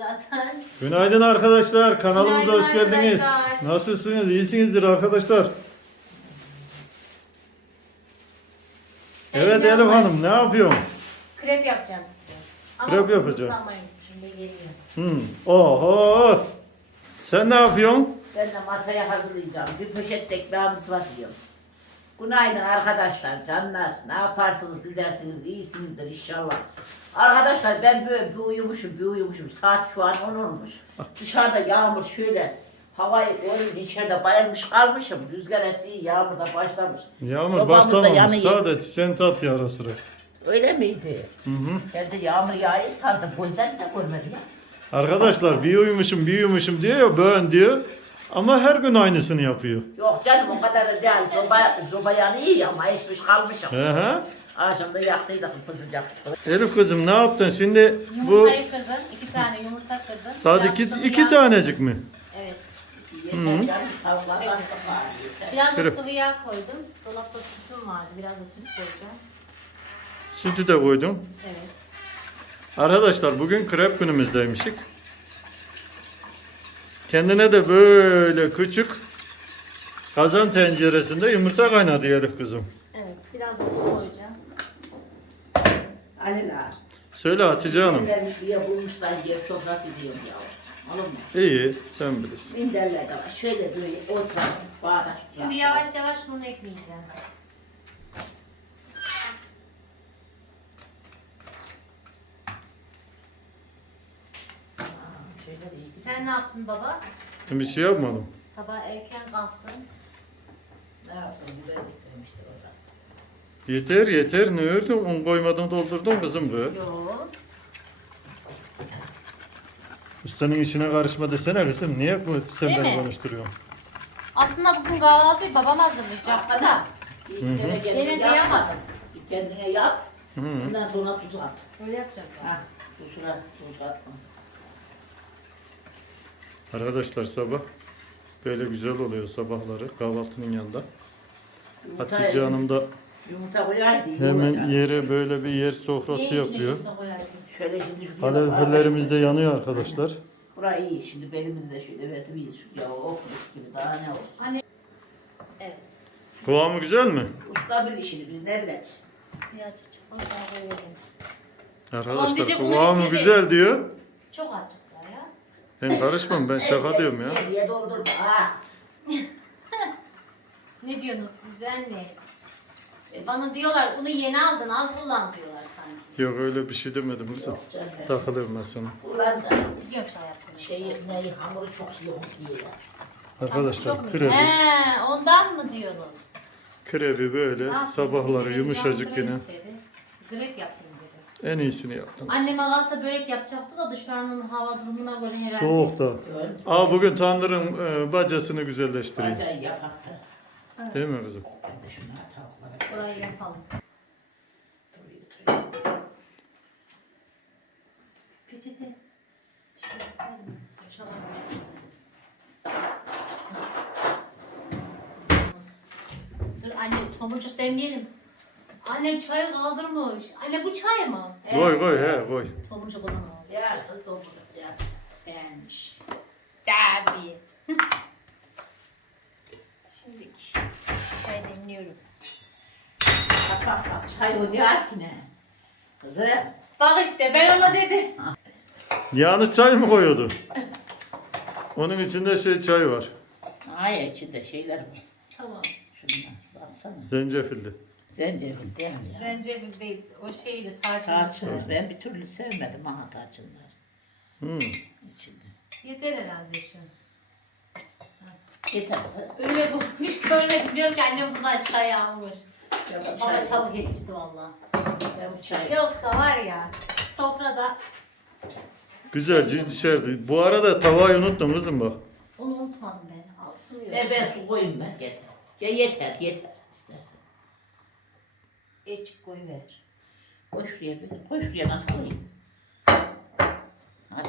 zaten. Günaydın arkadaşlar. Kanalımıza Günaydın hoş geldiniz. arkadaşlar. Nasılsınız? İyisinizdir arkadaşlar. Evet Elif. Hanım ne yapıyorsun? Krep yapacağım size. Krep yapacağım. unutmayın, Şimdi geliyor. Hmm. Oho. Sen ne yapıyorsun? Ben de masaya hazırlayacağım. Bir poşet ekmeğimiz var diyorum. Günaydın arkadaşlar, canlar. Ne yaparsınız, dilersiniz, iyisinizdir inşallah. Arkadaşlar ben böyle bir uyumuşum, bir uyumuşum. Saat şu an 10 olmuş. Dışarıda yağmur şöyle havayı koyun içeride bayılmış kalmışım. Rüzgar esiyor, yağmur da başlamış. Yağmur Sobamız da başlamamış. yanıyor. Sadece sen tat ya ara sıra. Öyle miydi? Hı hı. Ben de yağmur yağıyor sandım. O yüzden de görmedim ya. Arkadaşlar bir uyumuşum bir uyumuşum diyor ya böğün diyor. Ama her gün aynısını yapıyor. Yok canım o kadar da değil. Soba, soba yanıyor ama içmiş kalmışım. Hı hı. Akşamda yaktıydık sıcak. Elif kızım ne yaptın? Şimdi bu Yumurtayı kırdım. iki tane yumurta kırdım. sadece Biraz iki, sıvı iki yağ- tanecik mi? Evet. Yeter canım tavuklar başka var. Biraz da Kırıp. sıvı yağ koydum. Dolapta sütüm vardı. Biraz da süt koyacağım. Sütü de koydum. Evet. Arkadaşlar bugün krep günümüzdeymişik. Kendine de böyle küçük kazan tenceresinde yumurta kaynadı Elif kızım. Evet. Biraz da su koyacağım. Alila. Söyle Hatice Hanım. Mindermiş diye bulmuşlar yer sofrası diyorum ya. Alın mı? İyi sen bilirsin. Minderler de var. Şöyle böyle otur. Bağdaş. Şimdi yavaş yavaş bunu ekleyeceğim. Şöyle de iyi. Sen ne yaptın baba? Bir şey yapmadım. Sabah erken kalktın. Ne yapsın güzel getirmiştir orada. Yeter yeter ne ördün? Un koymadan doldurdun kızım be. Yok. Ustanın işine karışma desene kızım. Niye bu sen Değil beni mi? konuşturuyorsun? Aslında bugün kahvaltıyı babam hazırlayacaktı da. Kere Gene kendine kıyamadım. yapmadın. Bir kendine yap. Hı. Ondan sonra tuz at. Öyle yapacağım Ha, zaten. tuzuna tuz atma. Arkadaşlar sabah böyle güzel oluyor sabahları kahvaltının yanında. Hatice Hanım da Yumurta koyardı. iyi hemen olacak. yere böyle bir yer sofrası yapıyor. Şöyle şimdi şu Kaloriferlerimiz de yanıyor arkadaşlar. Burayı iyi şimdi belimizde şöyle evet iyi şu ya mis gibi daha ne olsun. Hani evet. Kıvamı güzel mi? Usta bil işini biz ne bilek. Birazcık çikolata koyalım. Arkadaşlar diyecek kıvamı içine- güzel diyor. Çok açıklar ya. Ben karışmam ben şaka diyorum ya. Niye doldurma ha. Ne diyorsunuz siz anne? E bana diyorlar bunu yeni aldın az kullan diyorlar sanki. Yok öyle bir şey demedim kızım. Yok canım. Takılıyorum ben sana. Ulan da Biliyorum şey yaptınız. şey ne hamuru çok yoğun diyor ya. Arkadaşlar Çok mu? krebi, He, ondan mı diyorsunuz? krebi böyle Ne yapayım? sabahları yumuşacık yine. istedi. Grep yapayım dedi. En iyisini yaptınız. Anneme kalsa börek yapacaktı da dışarının hava durumuna göre herhalde. Soğukta. Aa bugün tandırın e, bacasını güzelleştireyim. Acayip yapaktı. Değil mi kızım? Ben de şuna Burayı yapalım. Peçete. Şöyle seriniz. Fırçalar. Dur anne tomurcuk demleyelim. Annem çayı kaldırmış. Anne bu çay mı? Koy koy he koy. Tomurcuk olan. Ya doldurduk ya. Beğenmiş. Tabii. Şimdi çay demliyorum. Bak bak bak çay oynuyor ki ne? Kızım. Bak işte ben ona dedim. Yalnız çay mı koyuyordu? Onun içinde şey çay var. Ay içinde şeyler var. Tamam. Şundan baksana. Zencefilli. Zencefil değil mi ya? Zencefil değil. O şeydi tarçın. Tarçın. Ben bir türlü sevmedim aha tarçınlar. Hmm. içinde. Yeter herhalde şu. Yeter. Öyle bulmuş görmedim diyor ki annem buradan çay almış. Ya bu Bana çabuk yetişti valla. Yoksa var ya sofrada Güzelce dışarıda. Bu arada tavayı unuttum kızım bak. onu unutmadım ben. Al sığıyor. E ben su koyayım ben yeter. Ya yeter yeter istersen. Eçik koyuver. Koy şuraya bir koy şuraya nasıl alayım? Hadi.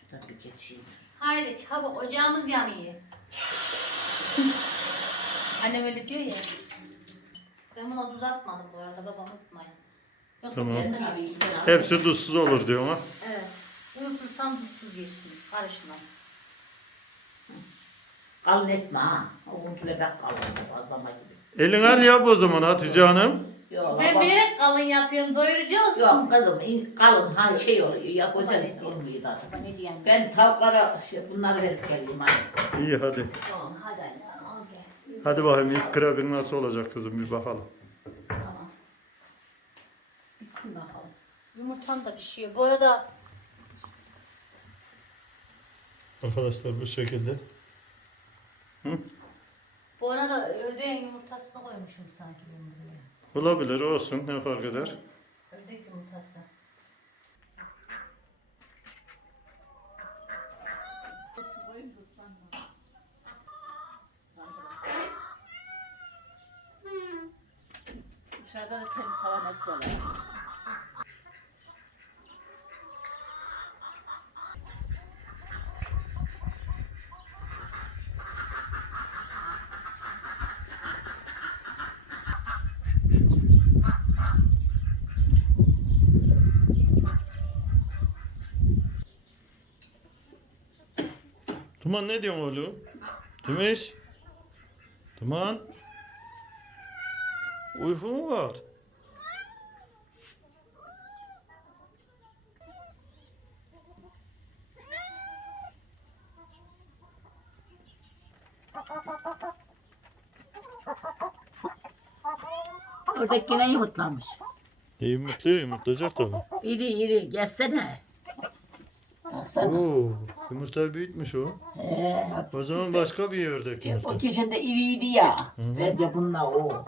Şuradan bir geçeyim. Haydi çabuk ocağımız yanıyor. Annem öyle diyor ya. Ben buna tuz atmadım bu arada babam unutmayın. Yoksa Tamam. Hepsi tuzsuz olur diyor ama. Evet. Unutursan siz yersiniz. Karışmam. Kalın etme ha. O kuntule bak kalın. Fazlama gibi. Elin al yap o zaman Hatice Hanım. Yok, Ben bak- bilerek kalın yapıyorum. Doyurucu olsun. Yok kızım in- kalın ha şey oluyor ya güzel olmuyor. Baba ne diyeyim? Ben tavuklara şey, bunları verip geleyim hadi. İyi hadi. Tamam hadi anne al gel. Hadi bakayım ilk krebin nasıl olacak kızım bir bakalım. Tamam. Bitsin bakalım. Yumurtam da pişiyor. Bu arada Arkadaşlar bu şekilde. bu arada ördeğin yumurtasını koymuşum sanki ben buraya. Olabilir olsun ne fark eder. Evet. Ördek yumurtası. Dışarıda da hava ne güzel. Duman ne diyorsun oğlum? Tümeş. Duman. Uyku mu var? Ördek yine yumurtlamış. E, yumurtluyor yumurtlayacak tabii. İri iri gelsene. Alsana. Oo, yumurtayı büyütmüş o. He, O zaman başka bir ördek o yumurta. keçinde iriydi ya. Bence bununla o.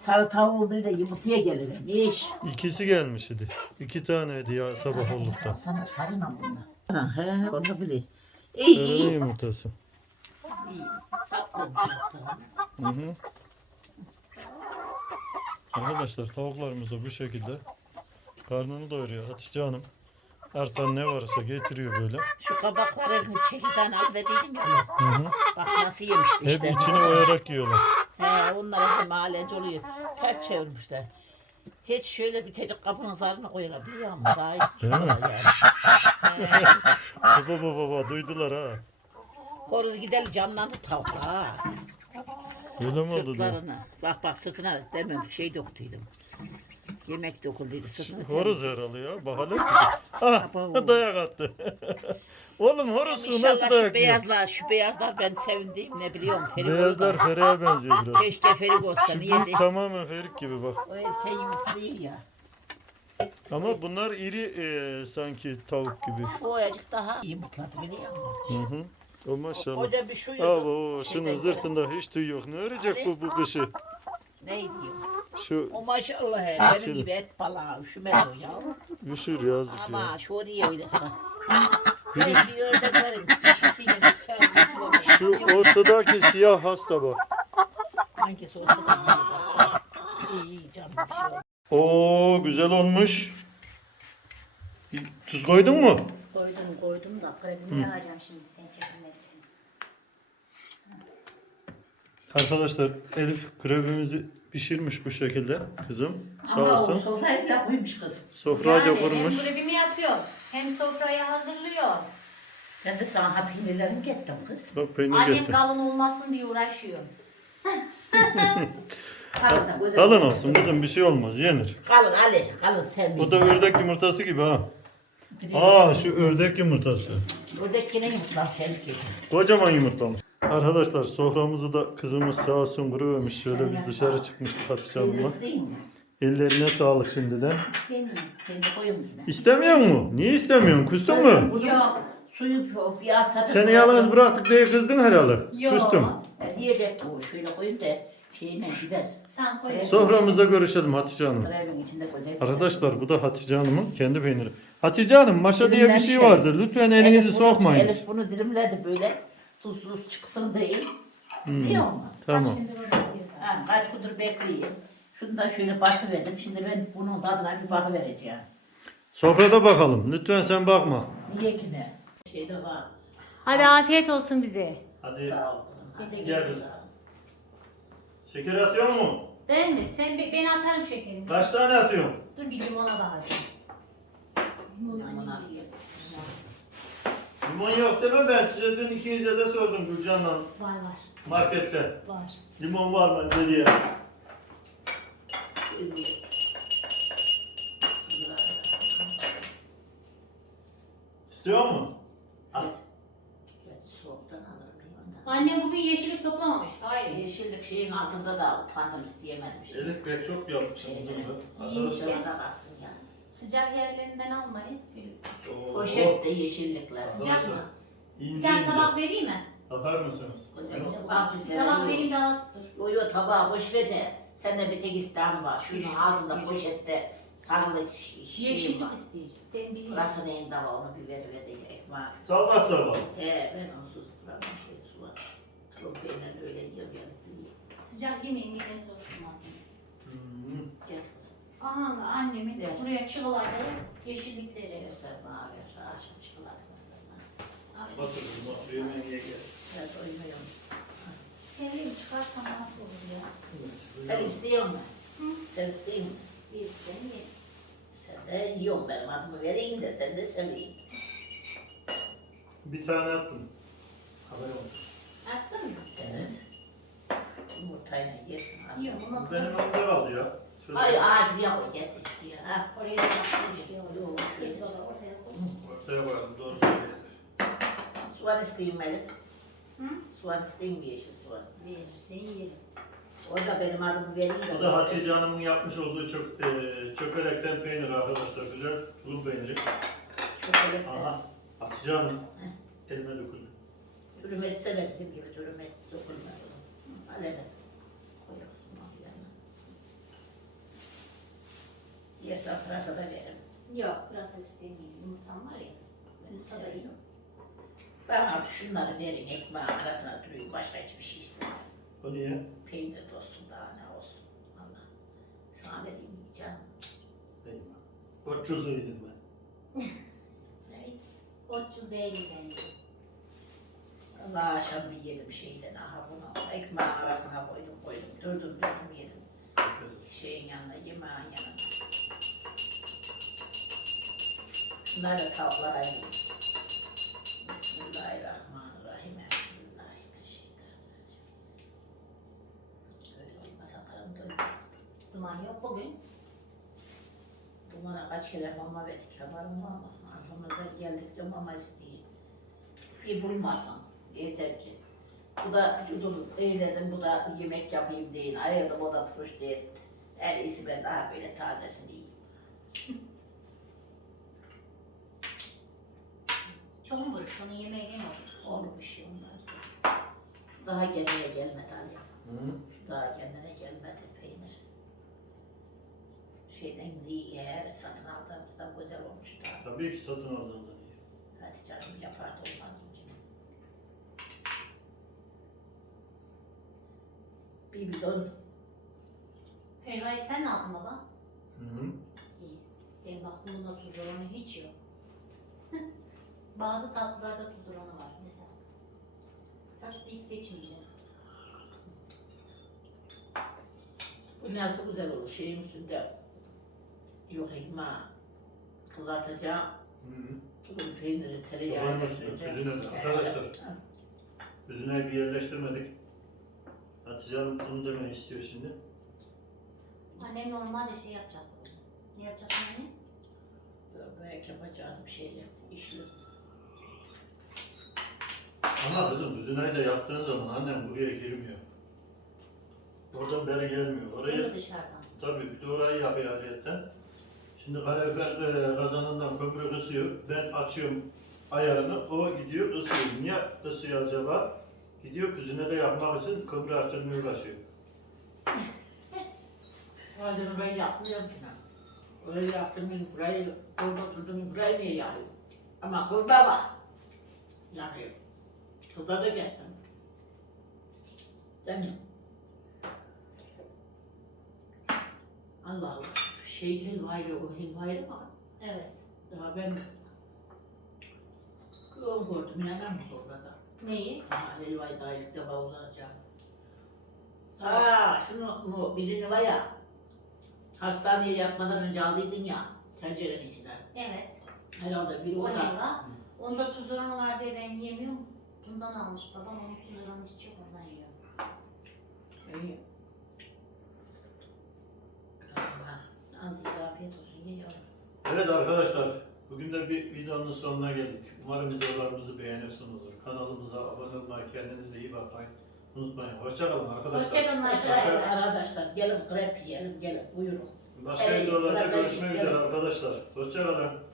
Sarı tavuğu bir de yumurtaya gelirmiş. İkisi gelmiş idi. İki taneydi ya sabah olduktan. Sana sarıyla bunlar. He, onu bile. İyi iyi. yumurtası. iyi. Saklı. Hı hı. Arkadaşlar tavuklarımız da bu şekilde karnını doyuruyor Hatice Hanım. Artan ne varsa getiriyor böyle. Şu kabakların çekirdeğini al ve dedim ya. Hı hı. Bak nasıl yemişti Hep işte. içini oyarak yiyorlar. He, onlara hem ailece oluyor. Ters çevirmişler. Hiç şöyle bir tecik kapının zarına koyuyorlar biliyor musun? Daha iyi. Değil mi? Yani. He, Baba baba baba duydular ha. Horoz gidelim canlandı tavukla ha. Öyle mi oldu diyor. Sırtlarına. Bak bak sırtına demem şey doktuydum. Yemek dokulduydu sırtına. Horoz herhalde ya. Bakalım. Ah Abo. dayak attı. Oğlum horoz su İnşallah nasıl şu dayak yiyor? beyazlar, şu beyazlar ben sevindiğim ne biliyorum. Ferik Beyazlar olsa. Ferih'e benziyor biraz. Keşke Ferik olsa. Şu Niye büyük tamamen Ferik gibi bak. O erkeğin yumurtluyor ya. Ama bunlar iri e, sanki tavuk gibi. Şu ayacık daha yumurtladı biliyor musun? Hı hı. O maşallah. Koca bir şu Abo şunun zırtında hiç tüy yok. Ne örecek bu bu kışı? Ne diyor? Şu O maşallah he. Şöyle. Benim gibi et balığı üşümez o ya. üşür yazık ya. Ama şu oraya öylese. Ben bir ördeklerin dişisiyle bir çay Şu ortadaki siyah hasta bak. Hangisi olsa da iyi. İyi iyi canım bir şey olmaz. Oo güzel olmuş. Tuz koydun mu? Koydum koydum da krebini yağacağım şimdi sen çekilmesin. Arkadaşlar Elif krebimizi pişirmiş bu şekilde kızım. Sağ Ama o olsun. sofrayı bile koymuş kız. Sofrayı da kurmuş. hem krebimi yapıyor hem sofrayı hazırlıyor. Ben de sana ha peynirlerimi getirdim kız. Bak peynir Annem getir. kalın olmasın diye uğraşıyor. Kalın da güzel. Kalın olsun kızım bir şey olmaz yenir. Kalın Ali. Kalın sevmeyin. O da ördek yumurtası gibi ha. Aa şu ördek yumurtası. Ördek yine yumurtlar çelik gibi. Kocaman yumurtlamış. Arkadaşlar soframızı da kızımız sağ olsun kuruvermiş. Şöyle biz dışarı çıkmıştık Hatice Hanım'la. Ellerine sağlık şimdiden. İstemiyorum. Koyayım yine. İstemiyor mu? Niye istemiyorsun? Kustun mu? Yok. Suyu çok alt tadı. Seni yalnız bıraktık diye kızdın herhalde. Yok. Kustum. Ben diyecek bu. Şöyle koyayım da şeyine gider. Tamam koy. Soframızda görüşelim Hatice Hanım. Kremin içinde koyacak. Arkadaşlar bu da Hatice Hanım'ın kendi peyniri. Hatice Hanım maşa diye bir şey vardır. Lütfen elinizi Elif bunu- sokmayınız. Elif bunu dilimledi böyle. Tuzsuz çıksın değil. Hmm. Biliyor musun? Tamam. Ha, kaç gündür bekleyeyim. Şunu da şöyle basıverdim. Şimdi ben bunun tadına bir bakıvereceğim. Sofrada bakalım. Lütfen sen bakma. Niye ki ne? Şeyde var. Hadi afiyet olsun bize. Hadi Sağ ol kızım. Hadi Gel gel. kızım. şeker atıyor mu? Ben mi? Sen be- ben atarım şekerini. Kaç tane atıyorsun? Dur bir limona bakacağım. Limonu Limon yok değil mi ben size dün 200'e de sordum Gülcan'la Var var. markette. Var. Limon var mı diye. İstiyor mu? Al. Ben soğuktan alırım limondan. Annem bugün yeşillik toplamamış. Hayır. Yeşillik şeyin altında da utandım isteyemedim. Elif pek çok yapmışım bugün de. iyiymiş Arkadaşlar. Kalsın. Sıcak yerlerinden almayın. Oo, Poşette yeşillikler. Sıcak mı? Bir tane ince. tabak vereyim mi? Bakar mısınız? Bak. Bir tabak vereyim daha az dur. Yo yo tabağı boş ver de. Sende bir tek istem var. Yeşil ağzında isteyecek. poşette sarılı ş- şey var. Yeşillik isteyecek. Ben biliyorum. Burası neyin dava onu bir ver ver de ekmeği. Sabah sabah. He ben onsuz tutamam şey su var. Çok peynir öyle yiyor yani. Sıcak yemeğin mideniz oturmasın. Hmm. Gel Aha annemin Evet. buraya çığladığınız yeşillikleri. Bana ver. Akşam çıkılarsan. Batır bunu gel. Evet oynuyorum. Seveyim çıkarsam nasıl olur ya? Sen istiyor musun? Hı. Sen istiyor musun? Bir sen ye. Sen de yiyorsun benim adımı vereyim de sen de seveyim. Bir tane attım. Haber olsun. Attın mı? Evet. Yumurtayla yersin. Yok ondan Bu benim sonra. önümde kaldı ya. Şöyle Hayır ağaç şuraya koy getir şuraya. Ha. Oraya da şey olur. Yok, oraya, ortaya koy. ortaya koyalım. Doğru söylüyor. Soğan isteyeyim benim. Hı? Soğan isteyeyim yeşil soğan. Verirsen yerim. Orada benim adımı vereyim de. Bu da Hatice Hanım'ın yapmış olduğu çok, e, çökelekten peynir arkadaşlar. Güzel tulum peyniri. Çökelek de. Aha. Hatice Hanım. Elime döküldü. Dürüm etsene bizim gibi dürüm et. Dokunma. Alene. Yersen pırasa da veririm. Yok biraz istemeyeyim. Yumurtam var ya. Ben Yumurta da seviyorum. yiyorum. Ben artık şunları verin ekmeğin arasına durayım. Başka hiçbir şey istemiyorum. O niye? Peynir de olsun daha ne olsun. Allah. Sana vereyim yiyeceğim. Değil mi? Koççuzluydum ben. Ne? Otçul değil benim. Allah akşam bir yedim şeyden aha bunu. Ekmeğin arasına koydum koydum. Durdum durdum yedim. Şeyin yanına yemeğin yanına. Şunlar da tavuklar aynı. Bismillahirrahmanirrahim. Böyle olmasa karım doymuyor. Duman yok bugün. Dumana kaç kere mama verdik haberim var mı? Arkamızda geldikçe mama istiyor. Bir bulmasın yeter ki. Bu da yudum eyledim, bu da yemek yapayım deyin. Ayırdım o da puş değil. En iyisi ben daha böyle tazesini yiyeyim. Çok mu buruştu? Onun yemeği ne olur? Olur bir şey olmaz. Şu daha kendine gelmedi Ali. Hı? Şu daha kendine gelmedi peynir. Şeyden değil eğer satın aldığımızda güzel olmuş daha. Tabii ki satın aldığında değil. Hadi canım yapardı olmaz ki. Bir bidon Helvayı sen ne aldın baba? Hı hı. İyi. Ben baktım bunda tuz oranı hiç yok. Bazı tatlılarda tuz oranı var mesela. Tatlı ilk geçmeyeceğim. bu nasıl güzel olur şeyin üstünde yok ekmeği kızartacağım. Hı hı. Peyniri tereyağı Soğan üstüne, üzerine de. Arkadaşlar. Yüzüne bir yerleştirmedik. Hatice Hanım bunu demeyi istiyor şimdi. Annem normalde şey yapacaktı. Ne yapacaktı anne? Börek yapacağım şeyle işli. Ama kızım düzüneyi de yaptığın zaman annem buraya girmiyor. Oradan beri gelmiyor. Oraya da dışarıdan. tabii bir de orayı yapıyor ayrıyetten. Şimdi kalorifer e, kazanından kömürü ısıyor. Ben açıyorum ayarını. O gidiyor ısıyor. Niye ısıyor acaba? Gidiyor kuzine de yapmak için kömür arttırmaya uğraşıyor. Bazen orayı yapmıyorum ki ben. Orayı yaptım ben burayı, orada oturdum burayı niye yapıyorum? Ama kızda var. Yapıyor. Kızda da gelsin. Değil mi? Allah Allah. Şey helvayla o helvayla mı? Evet. Daha ben yol gördüm yanar mı sofrada? Neyi? Aha helvayı daha ilk defa uzanacağım. Aa şunu mu birini var ya hastaneye yatmadan önce aldıydın ya tencerenin içine. Evet. Herhalde biri O da. Onda tuz oranı var diye Bundan almış babam onu suyundan içiyor ondan yiyor. İyi. Hadi afiyet olsun yiyorum. Evet arkadaşlar, bugün de bir videonun sonuna geldik. Umarım videolarımızı beğeniyorsunuzdur. Kanalımıza abone olmayı, kendinize iyi bakmayı unutmayın. Hoşçakalın arkadaşlar. Hoşçakalın Arkadaşlar, arkadaşlar. arkadaşlar gelin krep yiyelim gelin buyurun. Başka videolarda biraz görüşmek üzere arkadaşlar. Hoşçakalın.